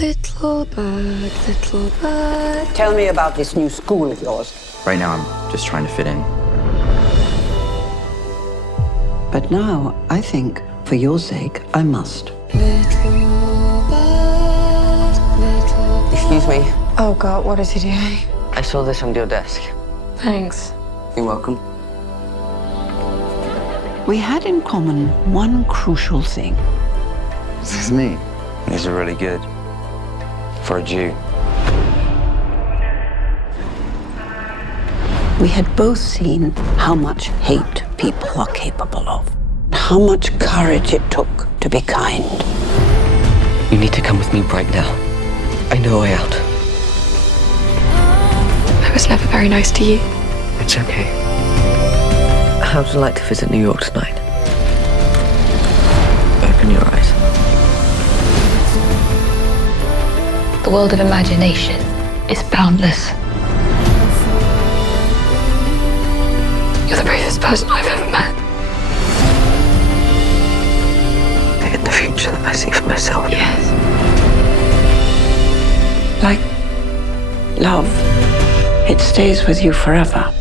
Little bird, little bird. Tell me about this new school of yours. Right now, I'm just trying to fit in. But now, I think, for your sake, I must. Little bird, little bird. Excuse me. Oh God, what is he doing? I saw this on your desk. Thanks. You're welcome. We had in common one crucial thing. This is me. These are really good. For a Jew. We had both seen how much hate people are capable of, how much courage it took to be kind. You need to come with me right now. I know a way out. I was never very nice to you. It's okay. How would you like to visit New York tonight? Open your eyes. The world of imagination is boundless. You're the bravest person I've ever met. In the future that I see for myself. Yes. Like love, it stays with you forever.